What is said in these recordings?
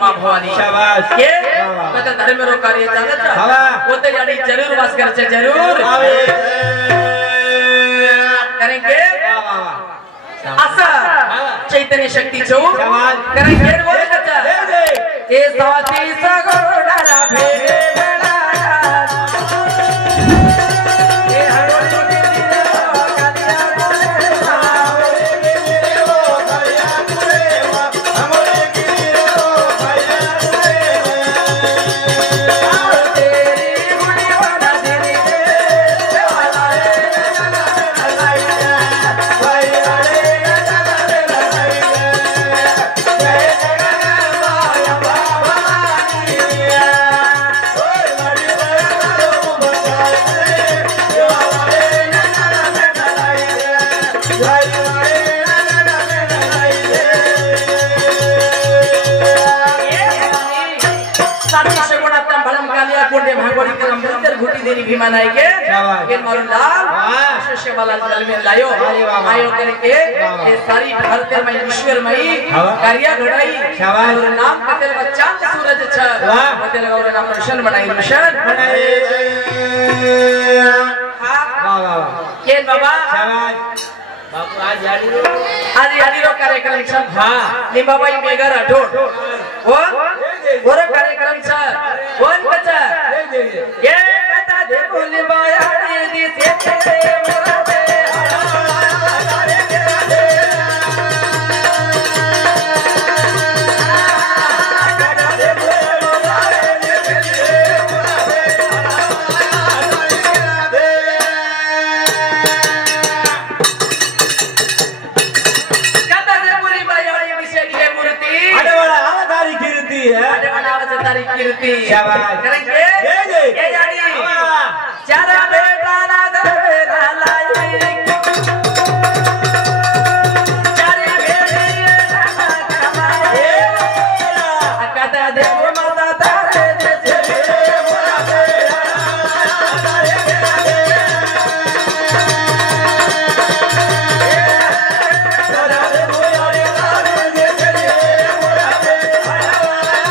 मां भवानी शाबाश के मतलब धर्म रो कार्य चालत वो तो यानी जरूर वास करचे जरूर करेंगे असा चैतन्य शक्ती छो करेंगे बोले कच्चा ए साथी सगोडा भेड़े भीमानाई के मारो लाल शिष्य वाला जल में लायो आयो करके ये सारी भारत में ईश्वर मई कार्य घड़ाई और नाम कतेल बच्चा सूरज छ कतेल और नाम रोशन बनाई रोशन के बाबा बापू आज यानी रो कार्यक्रम छ हां नि बाबा ई बेगर अठोट वो कार्यक्रम छ कोण बच्चा ये देखो लिबाया दी से मोरा दे कीर्ति शाबाश करेंगे ये यानी चारा बेटा ना दे लाई चारे बेटे ये ना कमाए कदा दे माता तारे दे मोरा दे तारे तारा दे मोरे तारे दे मोरा दे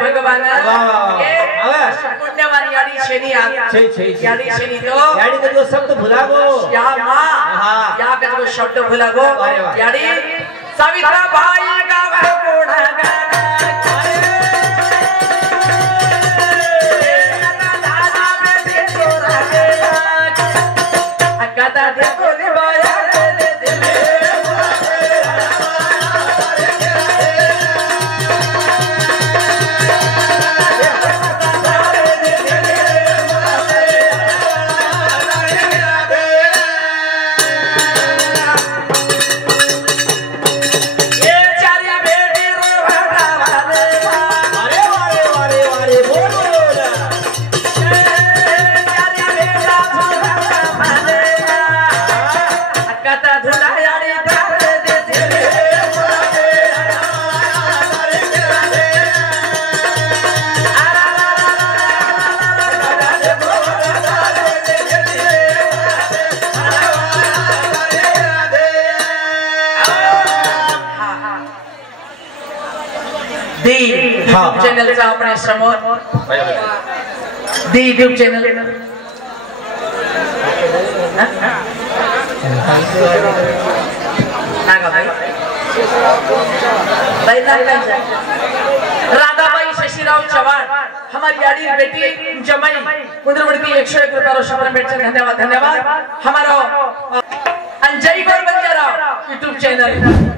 भगवान पुण्यवान यानी शेनी यानी शेनी तो जो शब्द भुला गो यहाँ माँ यहाँ का जो शब्द भुला गो यानी सविता भाई का बूढ़ा कदा देखो चैनल चा अपने समोर दी यूट्यूब चैनल नागा भाई राधाबाई शशिराव चव्हाण हमारी यारी बेटी जमाई मुद्रवर्ती 101 रुपया रोशन भेटचे धन्यवाद धन्यवाद हमारा अंजय गौर बंजारा यूट्यूब चैनल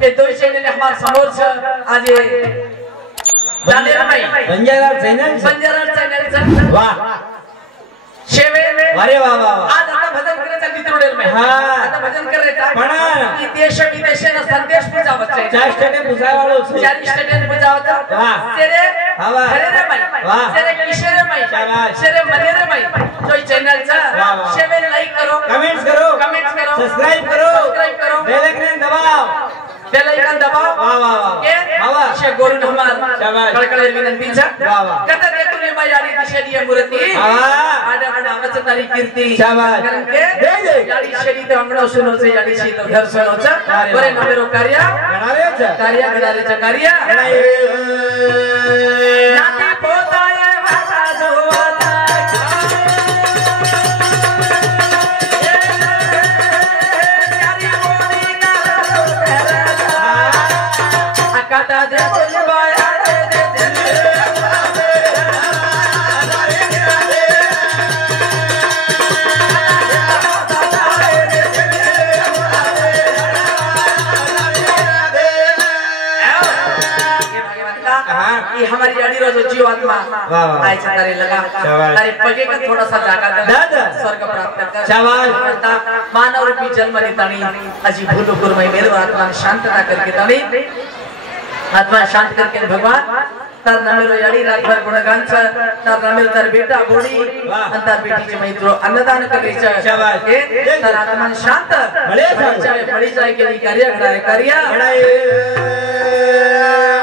ये दो चैनल हमारे समोर से आज बंजारा चैनल वाह शेवे अरे वाह वाह आज आता भजन करायचं मित्रोडेल में आता भजन करायचं पण की देश विदेशाने संदेश पुजावचे चार स्टेटे पुजावाळो छे चार स्टेटे पुजावचे तेरे हरे रे माई तेरे किशोरे माई शेरे मने रे माई जो चैनल चा शेवे लाइक करो कमेंट्स करो सब्सक्राइब करो बेल आइकन दबाओ वाह वाह वाह शे गोरुन हमार कळकळे विनंती छा कथा दे तुने माई यारी दिशेली मूर्ती आडा आडा आवाज तारी कीर्ती कारण के यारी शेली ते अंगडो सुनो छे यारी शी तो घर सुनो छे बरे नमेरो कार्य गणारे कार्य नाती पोताये भाषा जुवाता कथा दे तुने बाया हमारी यारी रोज जीवात्मा आयचा तारे लगा तारे पगे का थोड़ा सा जागा दे स्वर्ग प्राप्त कर शाबाश मानव रूपी जन्म लेतानी अजी भूलो गुरमय मेरे आत्मा शांत ना करके तानी आत्मा शांत करके भगवान तर नमेरो यारी रात भर गुणगान छ तर नमेरो तर बेटा बोडी अंतर बेटी के मित्रो अन्नदान करे छ शाबाश के तर आत्मा शांत बड़ी जाए के लिए कार्य घड़ाए कार्य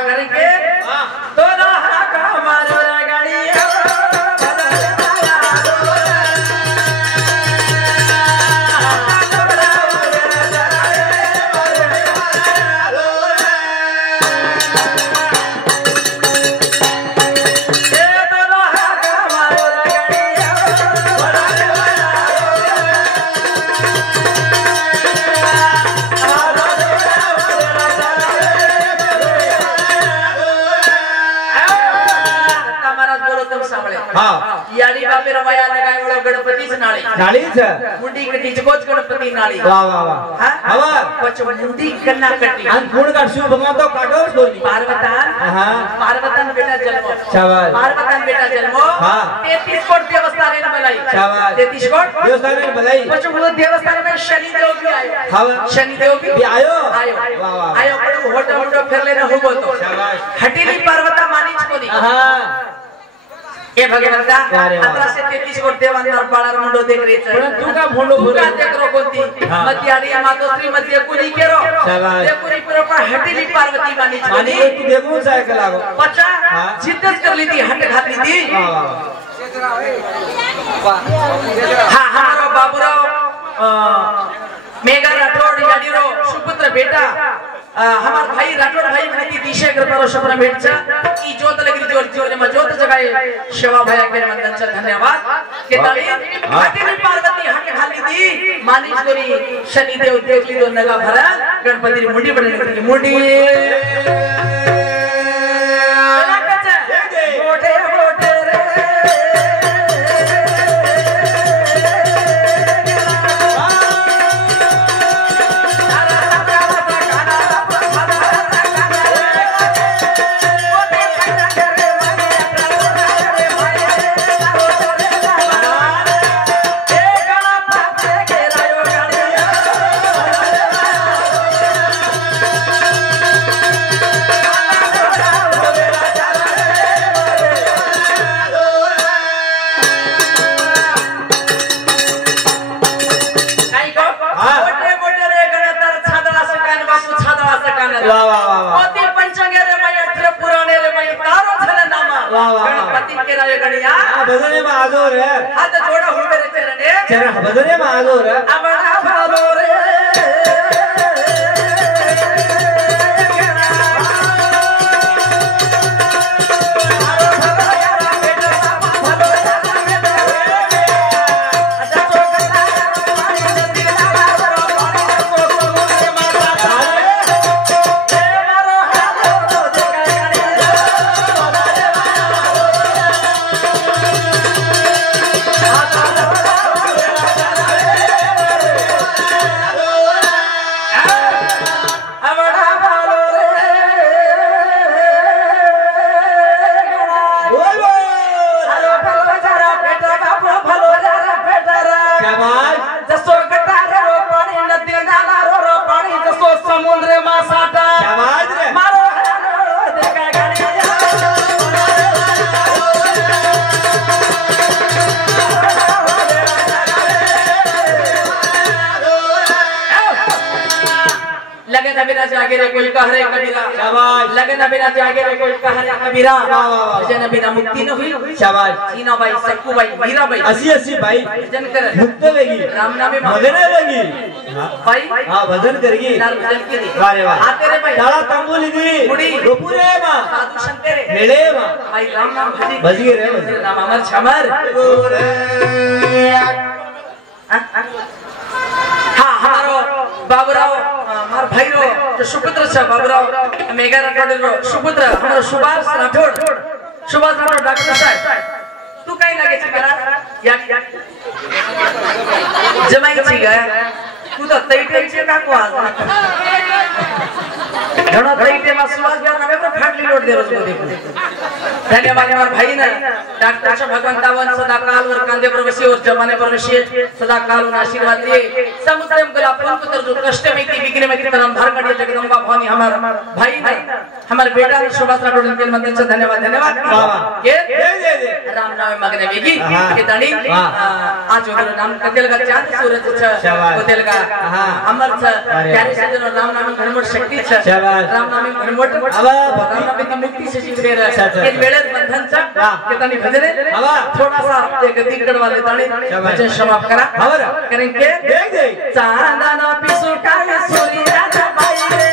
करके तो ना का मारो गाड़िया याली बापे रमाया लगाय वाला गणपतीच नाळीच मुंडी कटीच कोच गणपती नाळी वाह वाह वाह हवा कोच मुंडी कन्ना कटी आणि कोण काढशो भगवान तो काढोच बोली पार्वतन बेटा जन्म शाबाश पार्वतन बेटा जन्म 33 कोट देवस्थान में मलाई शाबाश 33 कोट देवस्थान में मलाई कोच वो देवस्थान में शनि देव भी आयो शनि देव भी आयो वाह वाह आयो होटो होटो फिरले न होबो तो शाबाश हटीली पार्वता मानीच कोनी ए भगवंता 1833 कोट देवांना बाळार मुंडो देख रे छ तू का मुंडो तू का देख रो कोणती मध्याडी मातोश्री मध्य कुली केरो ते कुली पर हटीली पार्वती मानी तू देखू जाय का लागो पचा जिद्दत कर ली थी हट घात ली थी हां हमारा बाबूराव मेगा राठौड़ याडीरो सुपुत्र बेटा हमार भाई राठौड़ भाई मने दिशे कृपारो सपना भेटचा की ज्योत लगरी जोर जोर में ज्योत जगाए सेवा भया के वंदन छ धन्यवाद के ताली हटी पार्वती हट खाली दी मानिस कोरी शनि देव देखली दो नगा भरा गणपति री मुंडी बने मुंडी मोटे मोटे रे भजने में आजो रे हाथ जोड़ा हो मेरे चरण भजने में आजो रे अमरा भालो रे बिना जागे रे कोई कह रे कबीरा शाबाश लगन बिना जागे रे कोई कह रे कबीरा वाह वाह भजन बिना मुक्ति न हुई शाबाश सीना भाई सक्कू भाई मीरा भाई 80 भाई भजन कर मुक्त लेगी राम नामे भजन लेगी भाई हां भजन करेगी नार भजन की वाह रे वाह आते रे भाई ताला तंबोली दी गुड़ी गोपुरे मां साधु शंकर मेले मां भाई राम नाम भजी रे भजी राम अमर छमर हाँ हमारो बाबूराव हमार भाई रो जो सुपुत्र छ बाबूराव मेगा राठोड रो सुपुत्र हमारो सुभाष राठोड डॉक्टर साहेब तू काय लागे छी करा या जमाई छी ग तू तो तैटे छी का को आज घणो तैटे में सुभाष गाव नामे पर फाटली लोट दे रोज देखो धन्यवाद हमार भाई ने डॉक्टर साहब भगवान दावन सदा काल और कांदे पर वसी और जमाने पर वसी सदा काल और आशीर्वाद दिए समुद्रम गला फोन को जो कष्ट में की बिगने में की तरह भर कड़ी जगदम्बा भवानी हमार भाई ने हमार बेटा सुभाष राठोड के मंदिर से धन्यवाद के दे राम नाम मगने बेगी के तणी आज उधर नाम कतेल का चांद सूरज छ कतेल का अमर छ प्यारे से जो राम नाम घनमट शक्ति छ राम नाम घनमट राम नाम की मुक्ति से जीव रे के वेळे बंधन छ के तणी भजने थोड़ा सा एक दिक्कत वाले तणी भजन समाप्त करा करेंगे चांदना पिसु का सूर्य भाई रे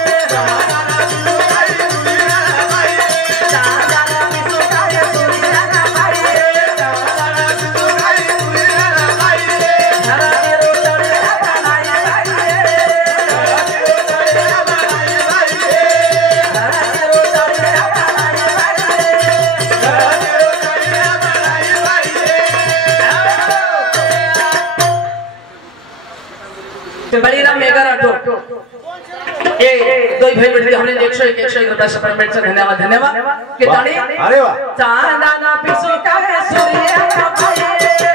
बलिराम मेगा राठोड ए दो भाई बेटे हमने 101 रुपए से पेमेंट से धन्यवाद के ताड़ी अरे वाह चांदना पिसु का सूर्य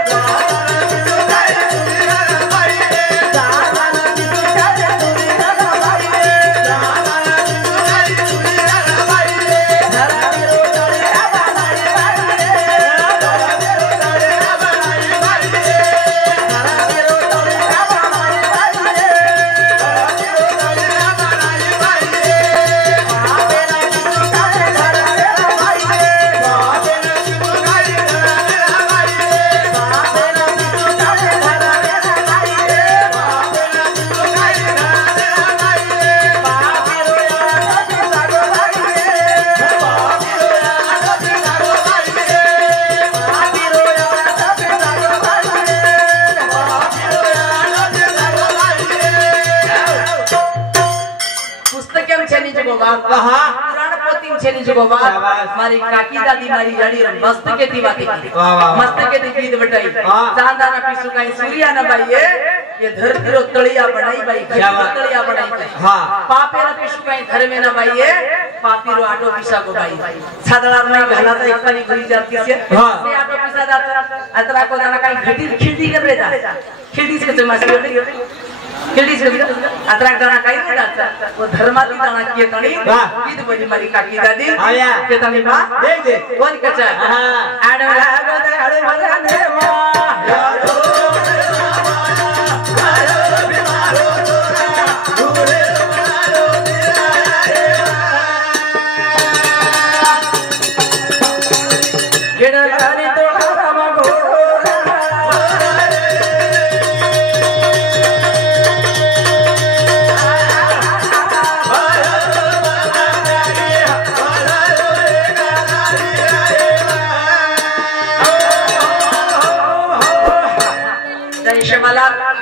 भाई मारी काकी दादी मारी जड़ी मस्त के दी बात की मस्त के दी गीत बटाई चांदना पिसु का सूर्या न भाई ये धरती रो तलिया बनाई भाई तलिया बनाई हां पापे रो पिसु का घर में न भाई ये पापी रो आटो पिसा को भाई सादला में घला तो एक पानी भरी जाती से हां से आटो पिसा जाता अतरा को जाना कहीं घटी खिड़की कर लेता खिड़की से मासी होती खिड़की से अतरा गाना कहीं नहीं जाता वो धर्माती गाना किए तणी गीत बजी मारी काकी दादी आया के तणी बा देख दे कौन कचा हां आड़े आड़े भजने मा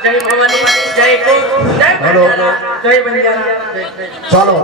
जय भवानी जय को जय बंजारा चलो।